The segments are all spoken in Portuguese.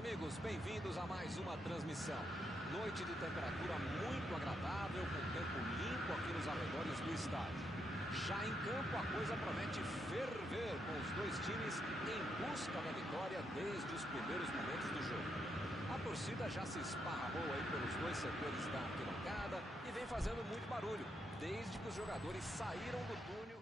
amigos, bem-vindos a mais uma transmissão. Noite de temperatura muito agradável, com tempo limpo aqui nos arredores do estádio. Já em campo a coisa promete ferver, com os dois times em busca da vitória desde os primeiros momentos do jogo. A torcida já se esparramou aí pelos dois setores da arquibancada e vem fazendo muito barulho, desde que os jogadores saíram do túnel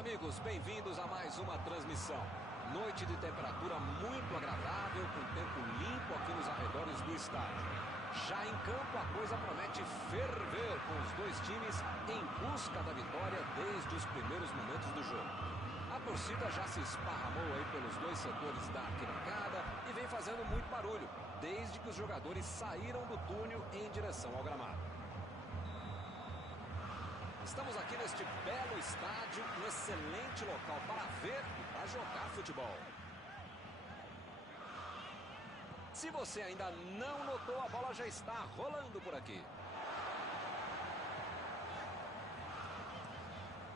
Olá, amigos, bem-vindos a mais uma transmissão. Noite de temperatura muito agradável, com tempo limpo aqui nos arredores do estádio. Já em campo, a coisa promete ferver, com os dois times em busca da vitória desde os primeiros momentos do jogo. A torcida já se esparramou aí pelos dois setores da arquibancada e vem fazendo muito barulho, desde que os jogadores saíram do túnel em direção ao gramado. Estamos aqui neste belo estádio, um excelente local para ver e para jogar futebol. Se você ainda não notou, a bola já está rolando por aqui.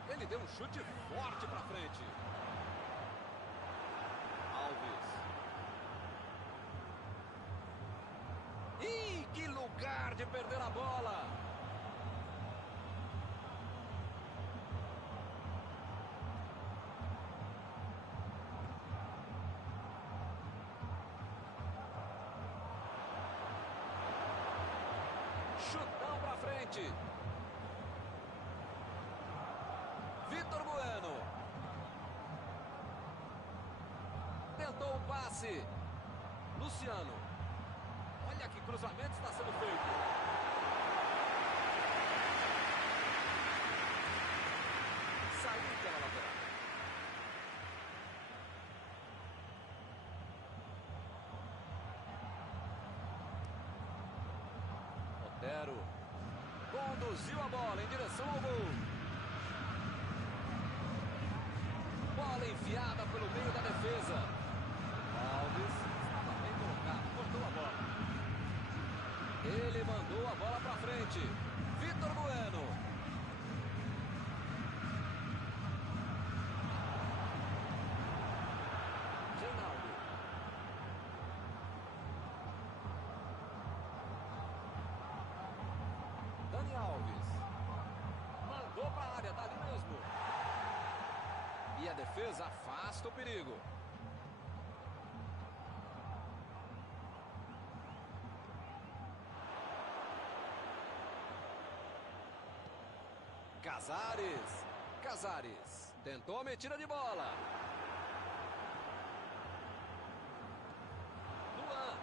Ele deu um chute forte para frente. Alves. Ih, que lugar de perder a bola! Chutão pra frente. Vitor Bueno. Tentou o passe. Luciano. Olha que cruzamento está sendo feito. Saiu pela lateral. Otero conduziu a bola em direção ao gol. Bola enfiada pelo meio da defesa. Alves estava bem colocado, cortou a bola. Ele mandou a bola para frente. Vitor Bueno. Reinaldo. Dani Alves. Mandou para a área, tá ali mesmo. E a defesa afasta o perigo. Casares. Casares. Tentou a metida de bola. Luan.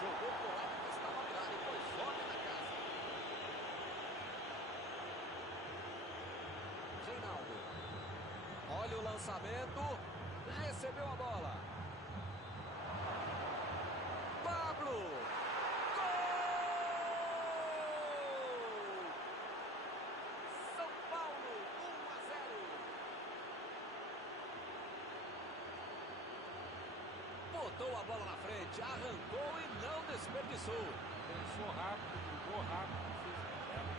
Jogou por lá porque estava virado e foi fora da casa. Reinaldo. Olha o lançamento. Recebeu a bola. Pablo. Gol! São Paulo, 1-0. Botou a bola na frente, arrancou e não desperdiçou. Pensou rápido, jogou rápido, fez uma bela.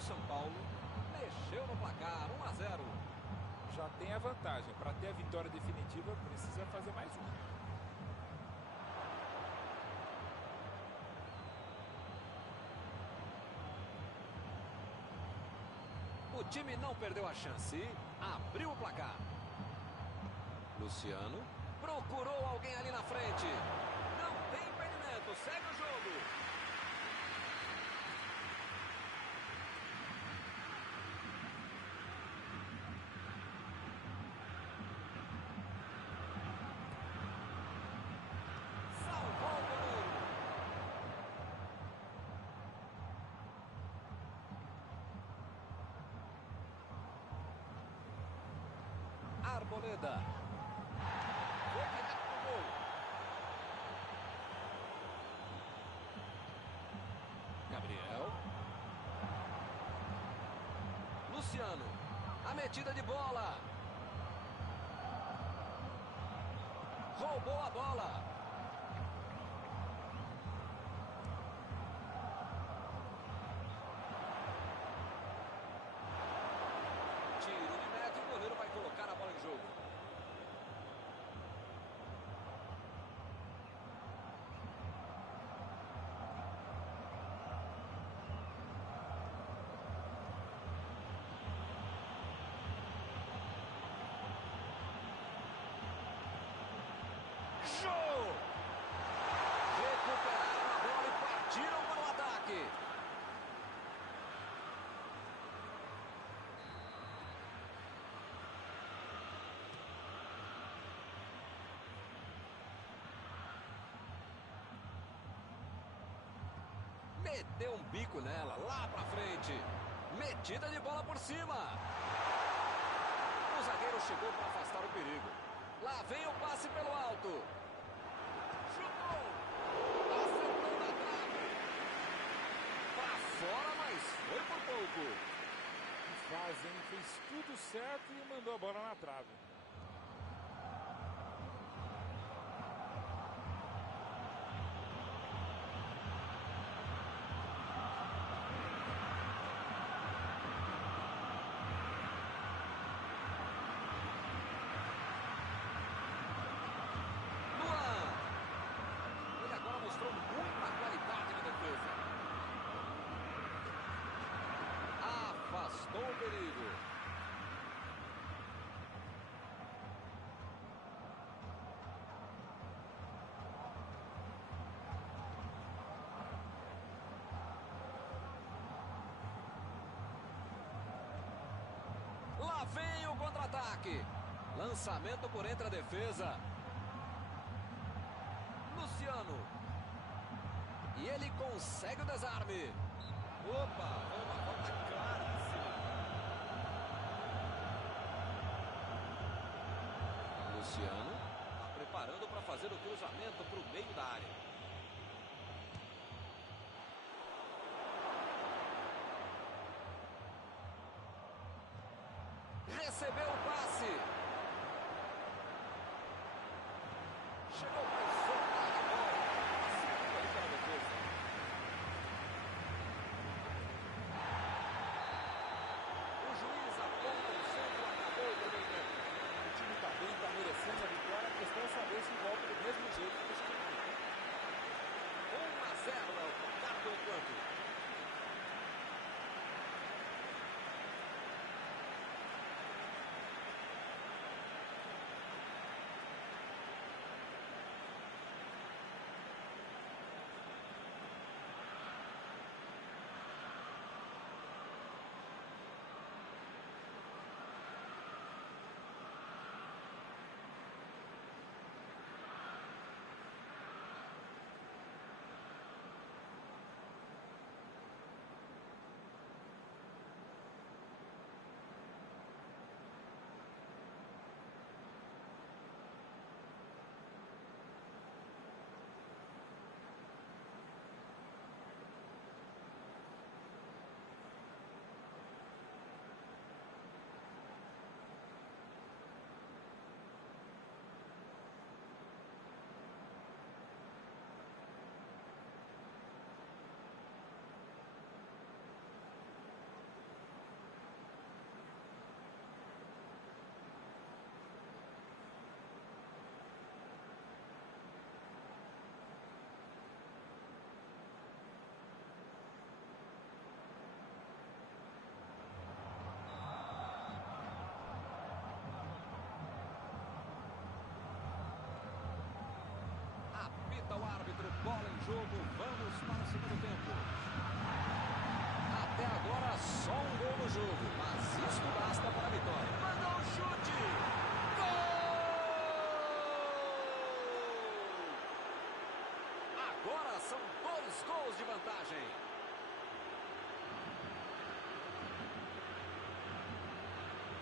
São Paulo mexeu no placar, 1-0. Já tem a vantagem. Para ter a vitória definitiva, precisa fazer mais um. O time não perdeu a chance, abriu o placar. Luciano procurou alguém ali na frente. Não tem impedimento, segue o jogo. Salvou o goleiro. Arboleda. Foi direto pro gol. Gabriel. Luciano. A metida de bola. Roubou a bola. Show! Recuperaram a bola e partiram para o ataque. Meteu um bico nela, lá pra frente. Metida de bola por cima. O zagueiro chegou para afastar o perigo. Lá vem o passe pelo alto. Chutou. Acertou na trave. Pra fora, mas foi por pouco. Que fase, hein? Fez tudo certo e mandou a bola na trave. Afastou o perigo. Lá vem o contra-ataque. Lançamento por entre a defesa. Luciano. E ele consegue o desarme. Opa, foi uma falta claríssima. Luciano está preparando para fazer o cruzamento para o meio da área. Recebeu o passe. Chegou para soltar a bola. Acertou ali pela defesa. O juiz aponta o centro, acabou o primeiro tempo. O time está bem, está merecendo a vitória. A questão é saber se volta do mesmo jeito que o time. 1-0 é o placar do encontro. Apita o árbitro, bola em jogo, vamos para o segundo tempo. Até agora só um gol no jogo, mas isso basta para a vitória. Mandou um chute! Gol! Agora são 2 gols de vantagem.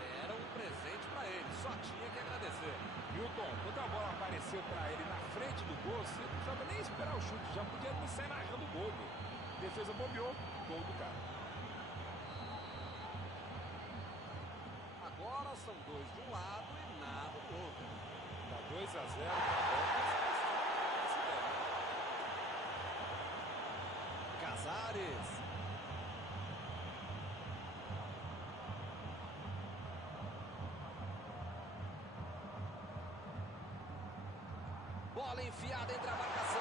Deram um presente para ele, só tinha que agradecer. Milton, quando a bola apareceu para ele na frente do gol, você não precisava nem esperar o chute, já podia me sair narrando o gol. Defesa bobeou, gol do cara. Agora são 2 de um lado e nada do outro. Tá 2-0, Casares. Bola enfiada entre a marcação.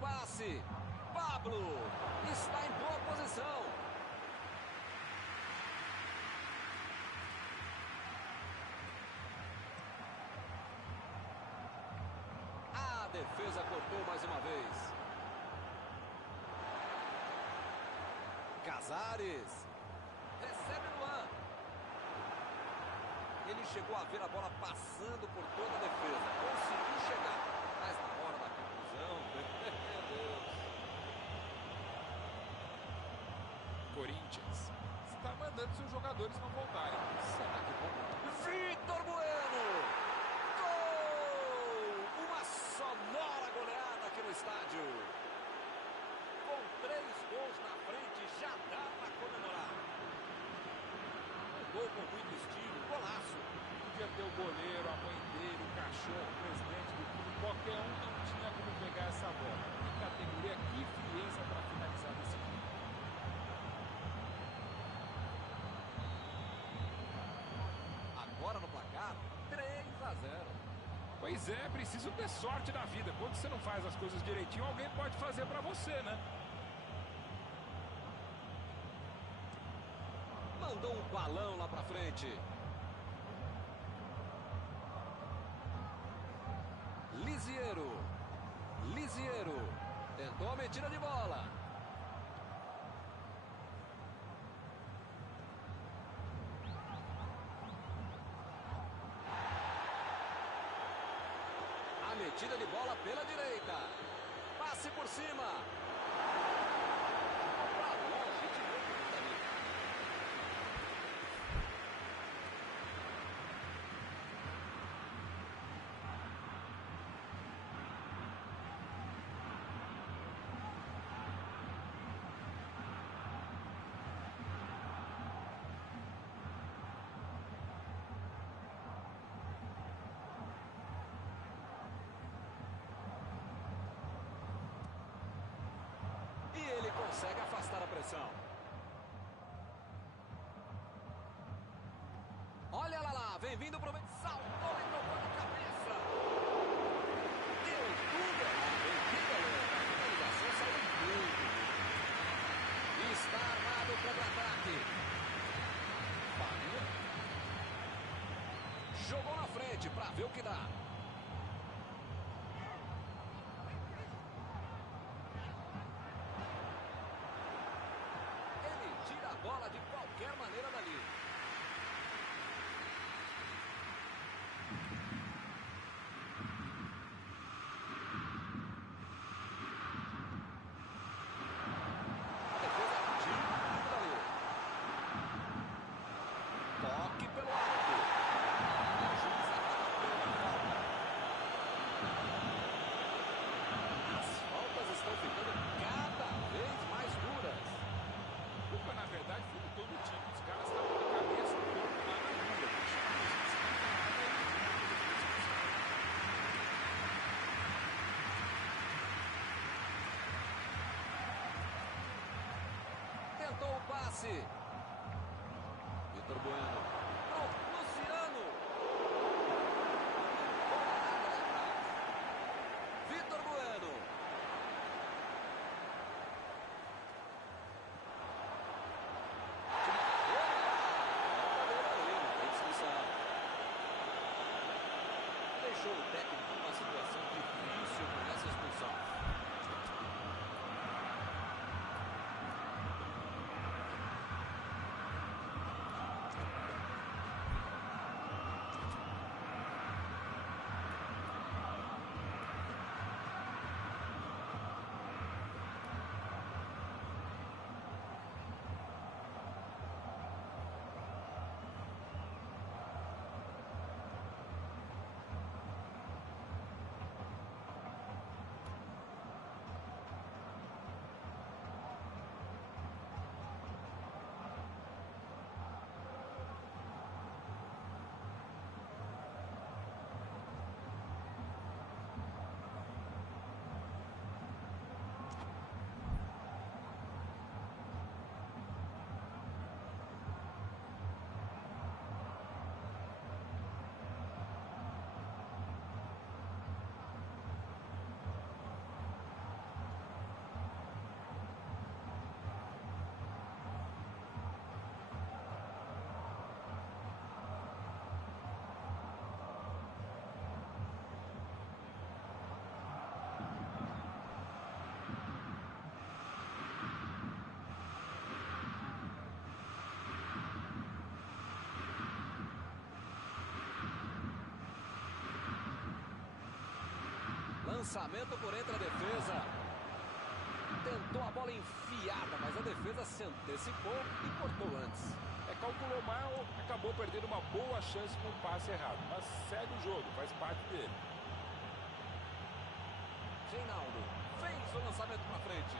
passe. Pablo está em boa posição. A defesa cortou mais uma vez. Casares. Recebe Luan. Ele chegou a ver a bola passando por toda a defesa. Conseguiu chegar. Mas na hora da conclusão, meu Deus. Corinthians está mandando seus jogadores não voltarem. Será que vão? Vitor Bueno! Gol! Uma sonora goleada aqui no estádio. Com 3 gols na frente, já dá para comemorar. Um gol com muito estilo, golaço. Podia ter o goleiro, a mãe dele, o cachorro, o presidente do clube. Qualquer um não tinha como pegar essa bola. Que categoria, que frieza para finalizar desse time. Agora no placar, 3-0. Pois é, preciso ter sorte na vida. Quando você não faz as coisas direitinho, alguém pode fazer pra você, né? Mandou um balão lá pra frente. Lisiero. Tentou a metida de bola. A metida de bola pela direita. Passe por cima. Pra longe, tirou tudo ali. Consegue afastar a pressão. Olha lá, vem vindo pro meio. Saltou e tocou de cabeça. Deu tudo errado. A finalização saiu muito. Está armado o contra-ataque. Jogou na frente para ver o que dá. Bola de qualquer maneira dali. A defesa tira dali. Toque pelo alto. O juiz acaba a falta. As faltas estão ficando cada vez mais duras. Culpa, na verdade, foi de todo o time. Os caras estavam com a cabeça do corpo lá na rua. Tentou o passe. Vitor Bueno. Luciano. Vitor Bueno. Deixou o técnico numa situação difícil com essa expulsão. Lançamento por entre a defesa. Tentou a bola enfiada, mas a defesa se antecipou e cortou antes. Calculou mal, acabou perdendo uma boa chance com um passe errado. Mas segue o jogo, faz parte dele. Reinaldo fez o lançamento para frente.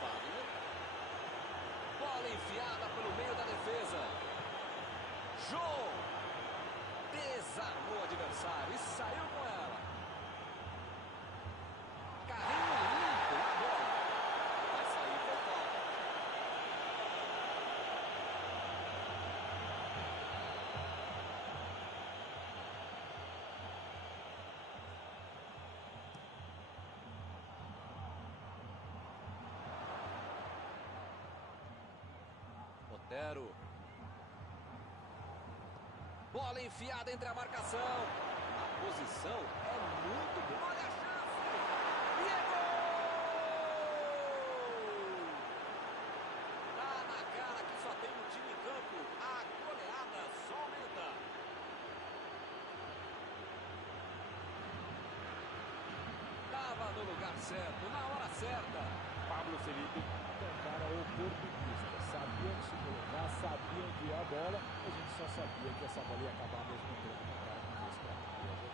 Fábio. Bola enfiada pelo meio da defesa. Jô desarmou o adversário e saiu com ela. Carrinho limpo na bola. Vai sair por fora. Otero. Bola enfiada entre a marcação. A posição é muito boa. Olha a chance. E é gol! Tá na cara que só tem um time em campo. A goleada só aumenta. Tava no lugar certo, na hora certa. Pablo Felipe é um cara oportunista. Sabia onde se colocar, sabia onde ia a bola. A gente só sabia que essa bola ia acabar mesmo entrando no cara que fez para a jogada.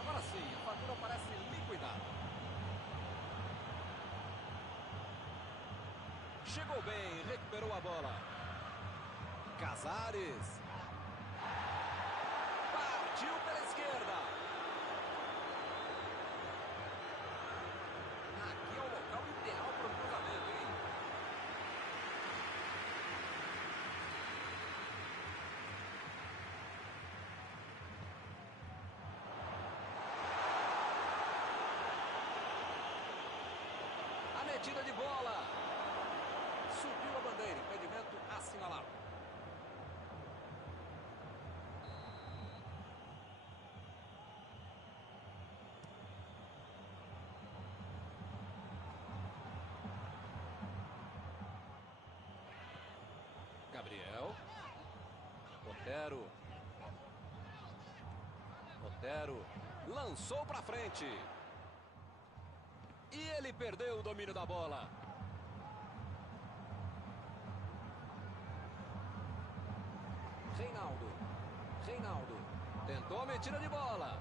Agora sim, a fatura parece liquidada. Chegou bem, recuperou a bola. Casares. Partiu pela esquerda. Aqui é o local ideal para o cruzamento, hein? A metida de bola. Subiu a bandeira, impedimento assinalado. Gabriel. Otero. Otero lançou para frente. E ele perdeu o domínio da bola. Reinaldo. Tentou a metida de bola.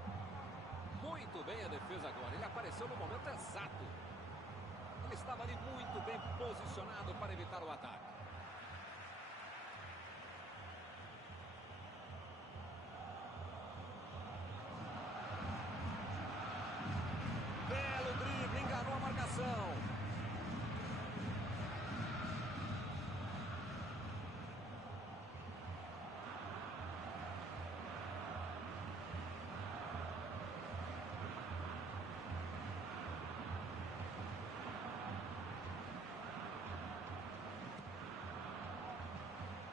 Muito bem a defesa agora. Ele apareceu no momento exato. Ele estava ali muito bem posicionado para evitar o ataque. Belo drible, enganou a marcação.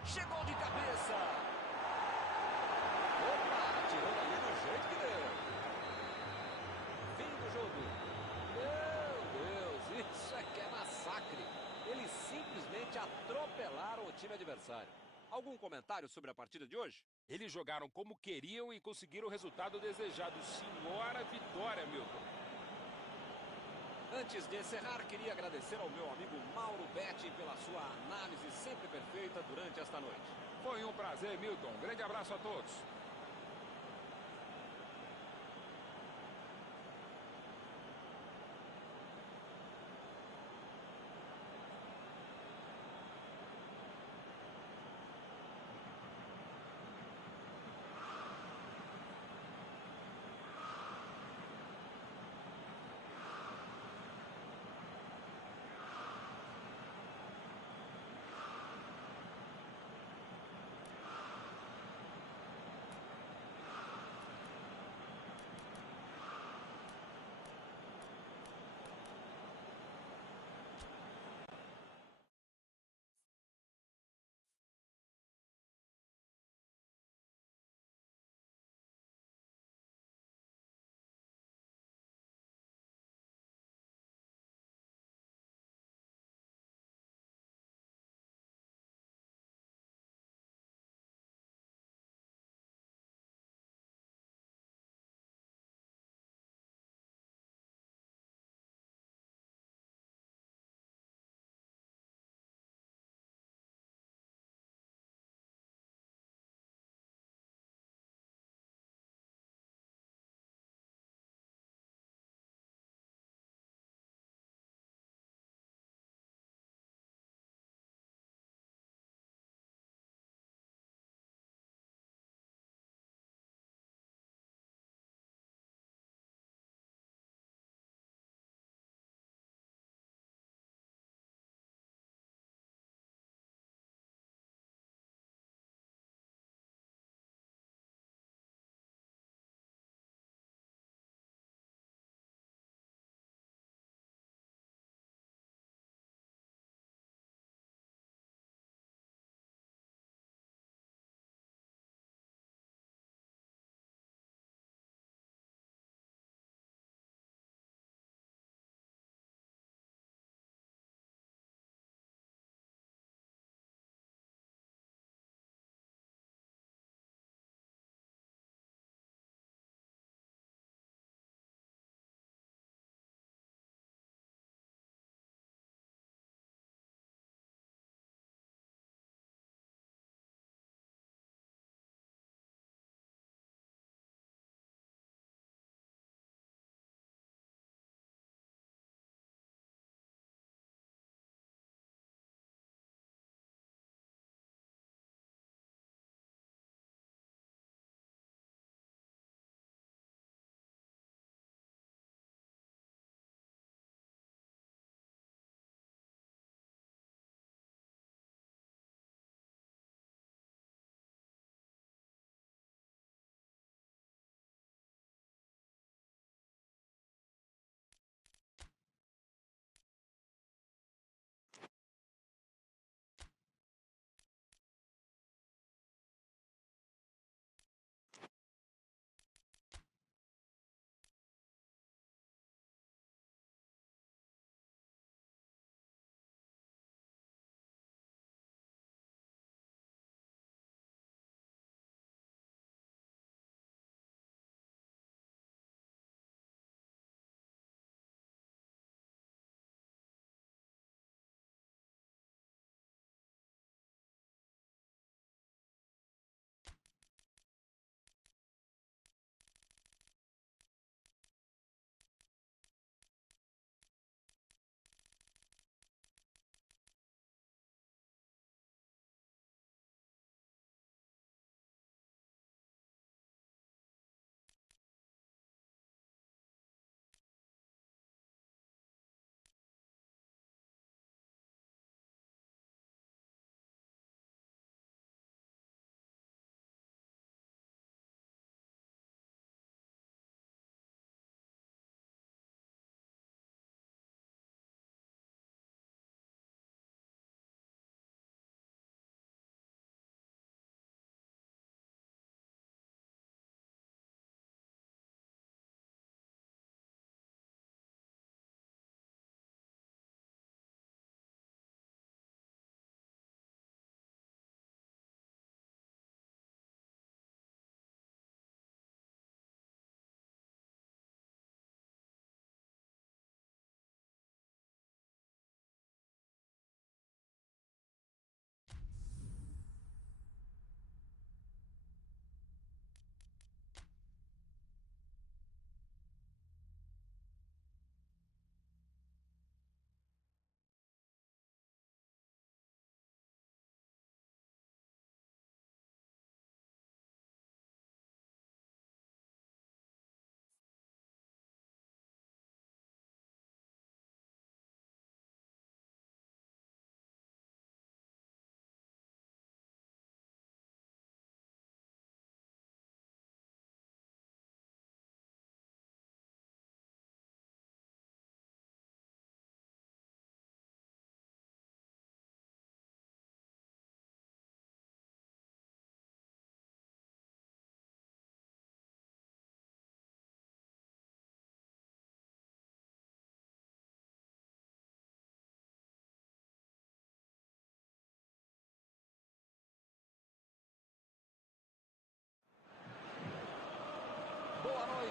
Chegou de cabeça. Opa, tirou ali do jeito que deu. Fim do jogo. Meu Deus, isso aqui é massacre. Eles simplesmente atropelaram o time adversário. Algum comentário sobre a partida de hoje? Eles jogaram como queriam e conseguiram o resultado desejado. Senhora vitória, Milton. Antes de encerrar, queria agradecer ao meu amigo Mauro Betti pela sua análise sempre perfeita durante esta noite. Foi um prazer, Milton. Um grande abraço a todos.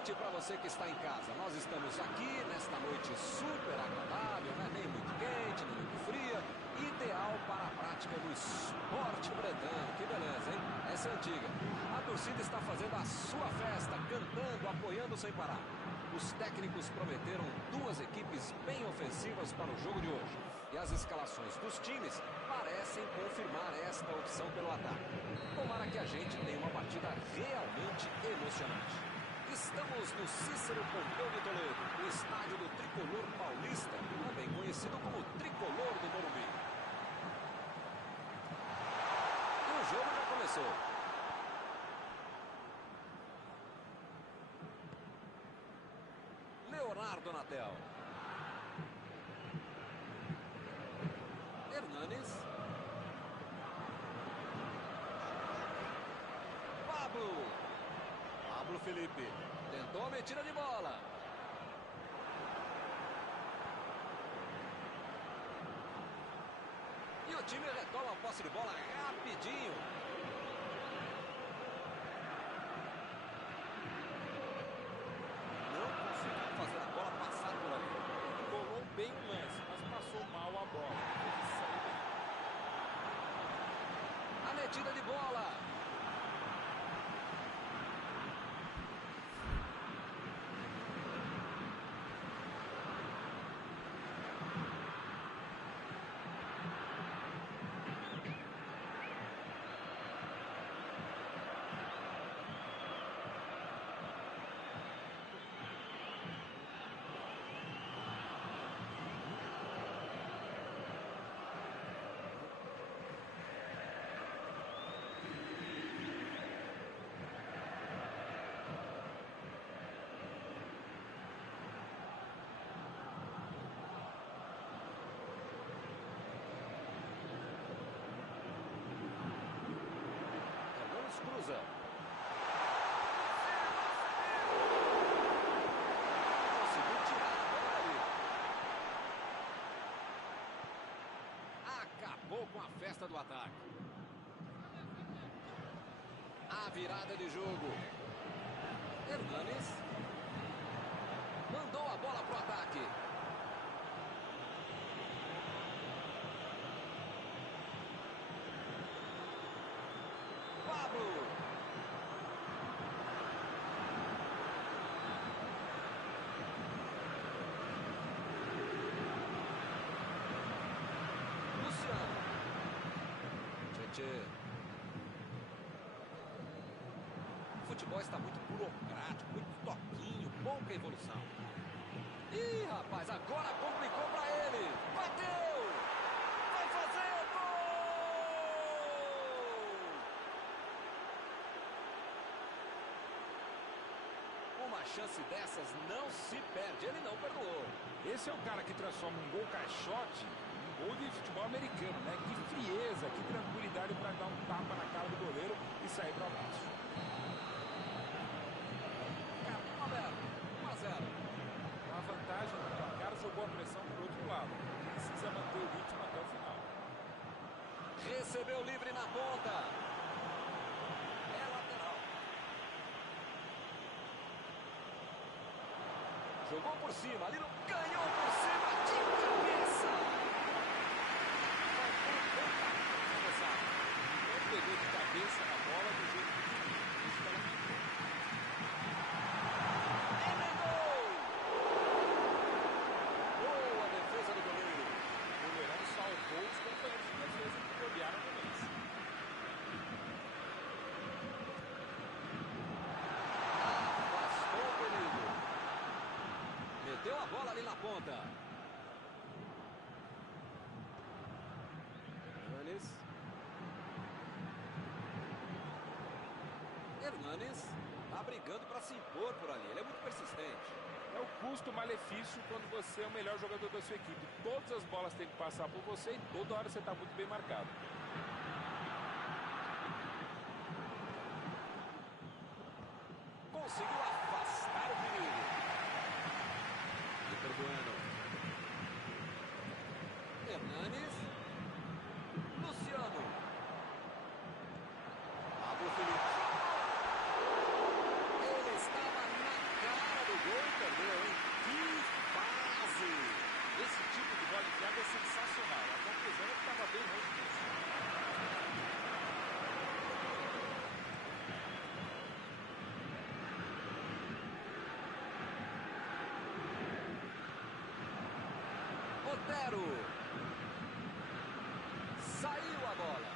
noite para você que está em casa. Nós estamos aqui nesta noite super agradável, né? Nem muito quente, nem muito fria. Ideal para a prática do esporte bretão. Que beleza, hein? Essa é antiga. A torcida está fazendo a sua festa, cantando, apoiando sem parar. Os técnicos prometeram duas equipes bem ofensivas para o jogo de hoje. E as escalações dos times parecem confirmar esta opção pelo ataque. Tomara que a gente tenha uma partida realmente emocionante. Estamos no Cícero Pompeu de Toledo, no estádio do Tricolor Paulista, também conhecido como Tricolor do Morumbi. E o jogo já começou. Leonardo Natel. Hernanes. Pablo Felipe. Tentou a metida de bola. E o time retoma a posse de bola rapidinho. Não conseguiu fazer a bola passar por ali. Colou bem o lance, mas passou mal a bola. A metida de bola. Cruza. Conseguiu tirar a bola ali. Acabou com a festa do ataque. A virada de jogo. Hernanes. Mandou a bola pro ataque. Pablo. Luciano. Tchê. O futebol está muito burocrático, muito toquinho, pouca evolução. Ih, rapaz, agora complicou para ele. Bateu! Vai fazer gol! Uma chance dessas não se perde, ele não perdoou. Esse é o cara que transforma um gol caixote em gol de futebol americano, né? Que frieza, que tranquilidade para dar um tapa na cara do goleiro e sair para o abraço. Cartão aberto, 1 a 0. Com a vantagem do placar, jogou a pressão para o outro lado. Precisa manter o ritmo até o final. Recebeu livre na ponta. É lateral. Jogou por cima, ali no canhão por cima, de cabeça. Não pegou de cabeça na bola do jeito que ela mandou. Emendou. Boa defesa do goleiro. O goleirão salvou os companheiros de defesa que bobearam no lance. Afastou o perigo. Meteu a bola ali na ponta. Hernanes está brigando para se impor por ali. Ele é muito persistente. É o custo-malefício quando você é o melhor jogador da sua equipe. Todas as bolas têm que passar por você e toda hora você está muito bem marcado. Conseguiu afastar o perigo. Vitor Bueno. Hernanes. Luciano. Pablo Felipe. Ele estava na cara 0. Saiu a bola.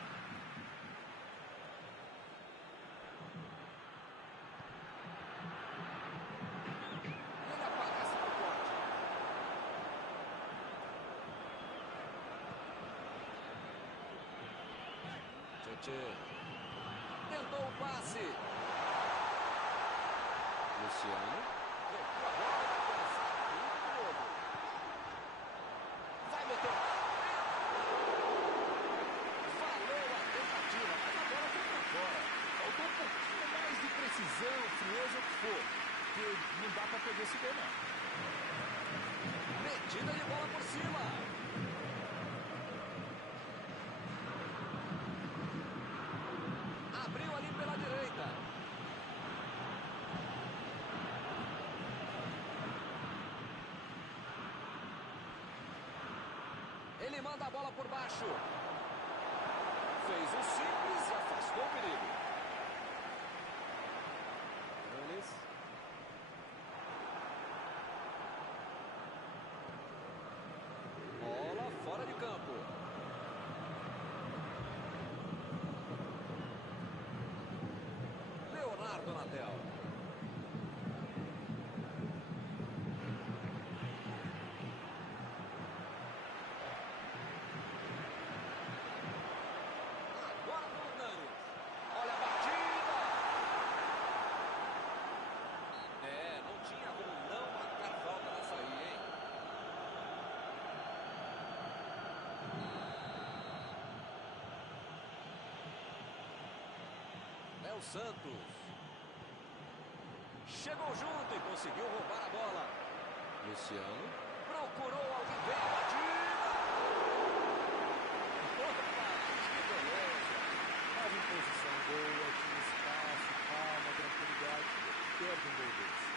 Ele aparece no corte. Tchê. Tentou o passe. Luciano. Recua a bola e vai começar tudo novo. Vai meter. Valeu a tentativa, mas a bola foi pra fora. Faltou um pouquinho mais de precisão, frieza, o que for. Porque não dá pra perder esse gol, não. Metida de bola por cima. Abriu ali pela direita. Ele manda a bola por baixo. Fez o simples e afastou o perigo. Nunes. Bola fora de campo. Leonardo Natel. Agora com o Nunes. Olha a batida. Não tinha como não marcar falta nessa aí, hein? É o Santos. Chegou junto e conseguiu roubar a bola. Luciano. Procurou alguém. Vem a batida. Opa, que beleza. Estava em posição boa, tinha espaço, calma, tranquilidade. Perde um gol desse.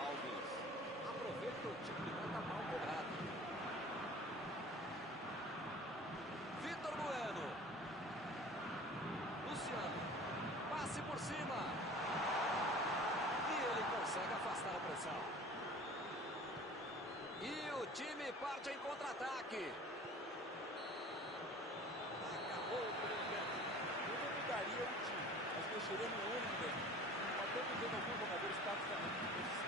Alves. Aproveita o time de falta mal cobrado. Vitor Bueno. Luciano. Passe por cima. E ele consegue afastar a pressão. E o time parte em contra-ataque. Acabou o primeiro tempo. Eu não mudaria o time, mas mexeria no ânimo da equipe. Até mudando alguns jogadores taticamente de posição.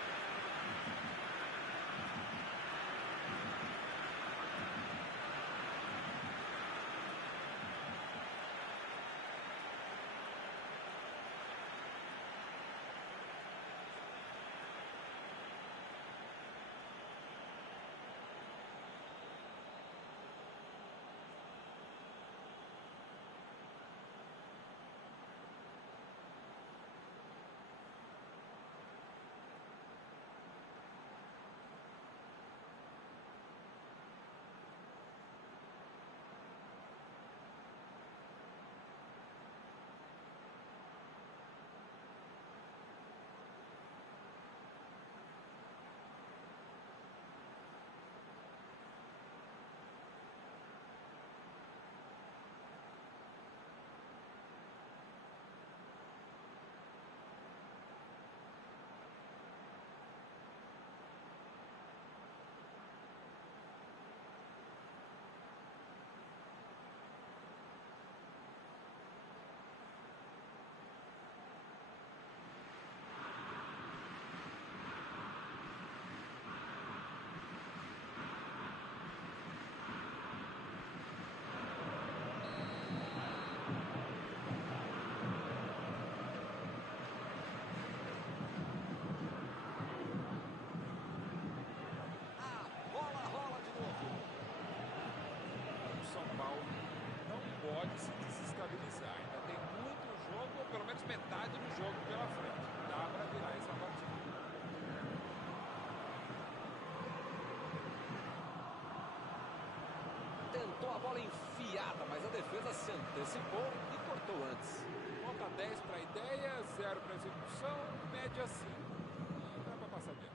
pode se desestabilizar. Ainda tem muito jogo, ou pelo menos metade do jogo pela frente. Dá para virar essa partida. Tentou a bola enfiada, mas a defesa se antecipou e cortou antes. Nota 10 para a ideia, 0 para a execução, média 5. Dá para passar bem.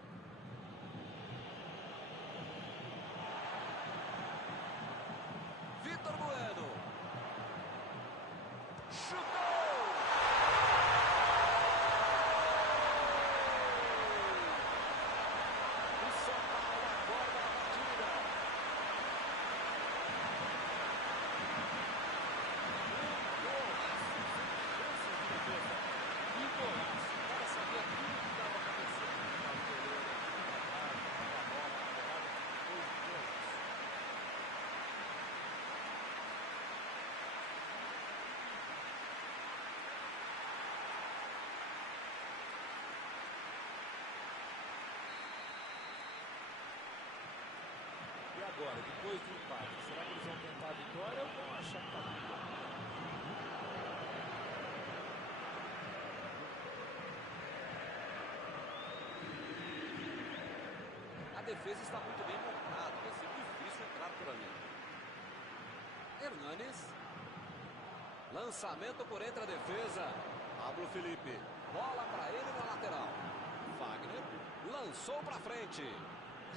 Vitor Bueno. Chutou! agora, depois do empate? Será que eles vão tentar a vitória ou vão achar que tá bom? A defesa está muito bem montada, vai ser difícil entrar por ali. Hernanes. Lançamento por entre a defesa. Pablo Felipe. Bola para ele na lateral. Wagner lançou para frente.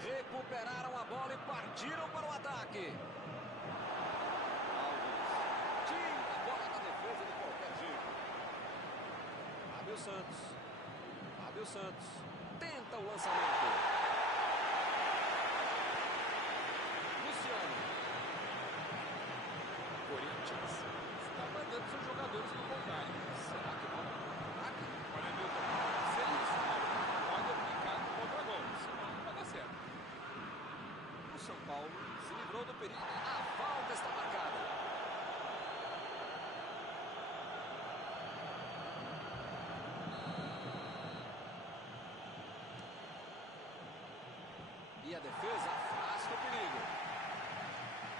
Recuperaram a bola e partiram para o ataque. Alves tira a bola da defesa de qualquer jeito. Fábio Santos. Fábio Santos tenta o lançamento. Luciano. Corinthians está mandando seus jogadores no contrário. Será que bola para o ataque? Olha, Milton, se é isso, né? Pode aplicar no contra-gol, senão não vai dar certo. O São Paulo se livrou do perigo. A falta está marcada. E a defesa afasta o perigo.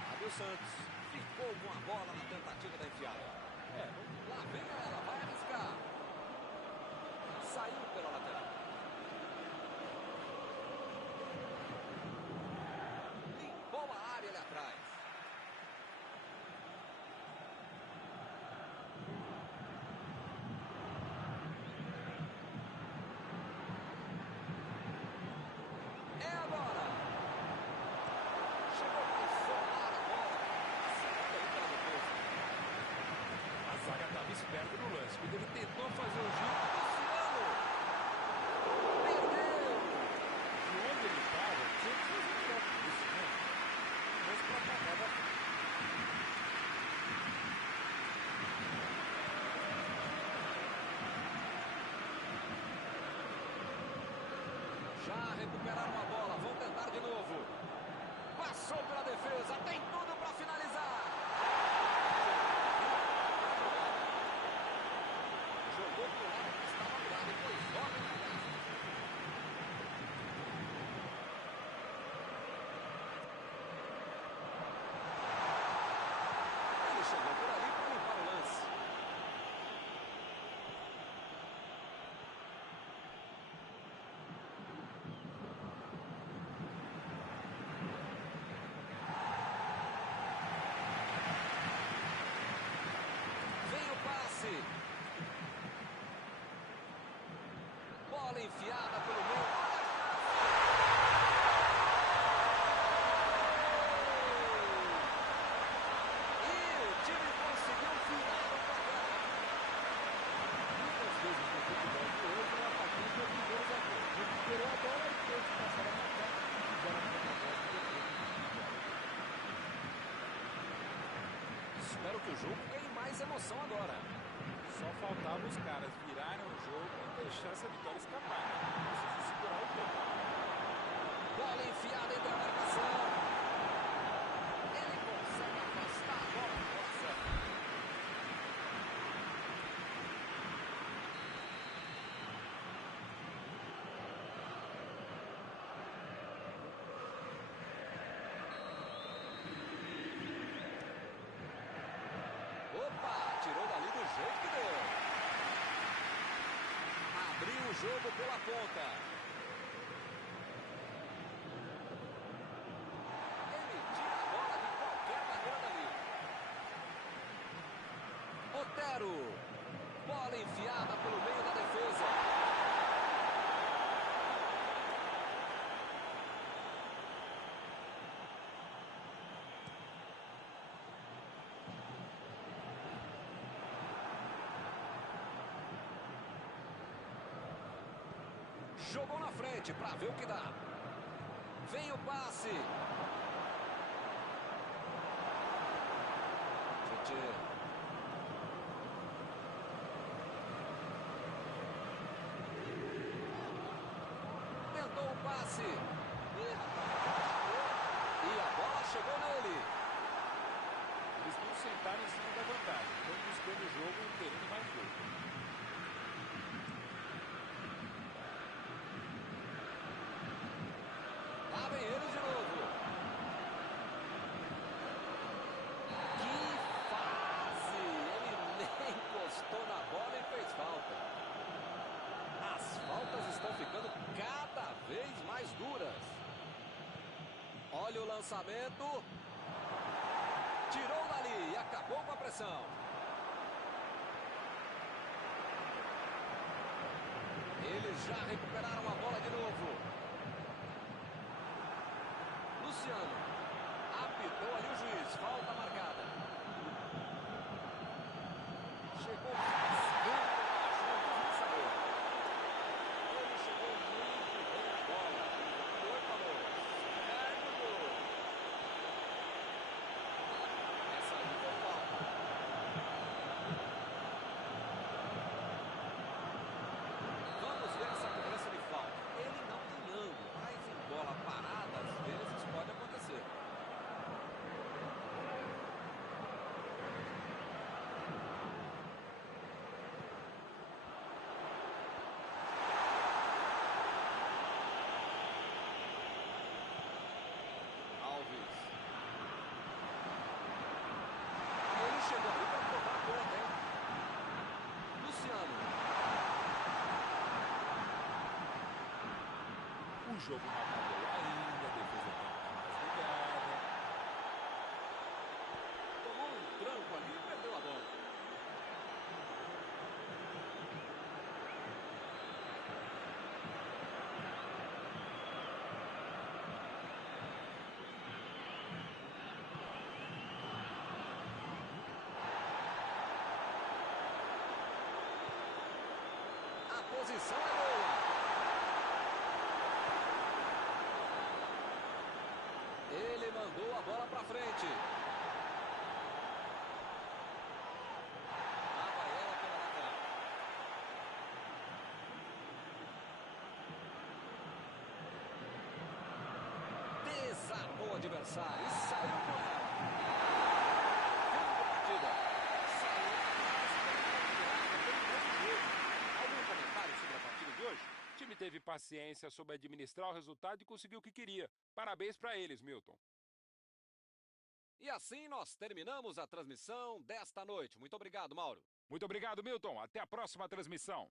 Fábio Santos ficou com a bola na tentativa da enfiada. Lá vem ela, vai arriscar. Saiu pela lateral. Limpou a área ali atrás. É agora. Chegou para solar a bola. Acertou ali pela defesa. A zaga estava esperta no lance. Quando ele tentou fazer o giro, Luciano. Perdeu. de onde ele estava, tinha que fazer um toque disso, né? Mas para pagar da Já recuperaram a bola, vão tentar de novo. Passou pela defesa, tem tudo para finalizar. Jogou pro lado que estava virado e foi joga na graça. Ele chegou por ali para limpar o lance. Vem o passe. Bola enfiada pelo meio. E o time conseguiu virar o placar. Muitas vezes no futebol de hoje, o atacante é o primeiro zagueiro. Ele recuperou a bola e fez passar a marcar e fizeram a contra-bola e depois Espero que o jogo ganhe mais emoção agora. Só faltava os caras virarem o jogo e deixar essa vitória escapar, né? Precisa segurar o jogo. Bola enfiada entre a marcação. Ele consegue afastar a bola na costa. Opa, tirou dali do jeito que deu. Abriu o jogo pela ponta. Ele tira a bola de qualquer maneira dali. Otero. Bola enfiada pelo meio da defesa. Jogou na frente para ver o que dá. Vem o passe. Tchê. Tentou o passe. E a bola chegou nele. Eles não sentaram em cima da vantagem. Estão buscando o jogo e querendo mais jogo. Lá vem eles de novo. Olha o lançamento. Tirou dali e acabou com a pressão. Eles já recuperaram a bola de novo. Luciano. Apitou ali o juiz. Falta marcada. Chegou rasgando a ajuda nessa bola. Ele chegou muito bem na bola. Foi, falou. Certo, gol. Essa aí foi falta. Vamos ver essa cobrança de falta. Ele não tem ângulo, mas em bola parada, às vezes pode acontecer. Alves. Ele chegou ali para provar a conta, hein? Luciano. O jogo não acabou ainda, a defesa tem que estar mais ligada. Tomou um tranco ali e perdeu a bola. A posição é boa. Ele mandou a bola para frente. Lá vai ela pela lateral. Desarmou o adversário e saiu com ela. Fim de partida. Saiu Algum comentário sobre a partida de hoje? O time teve paciência, soube administrar o resultado e conseguiu o que queria. Parabéns para eles, Milton. E assim nós terminamos a transmissão desta noite. Muito obrigado, Mauro. Muito obrigado, Milton. Até a próxima transmissão.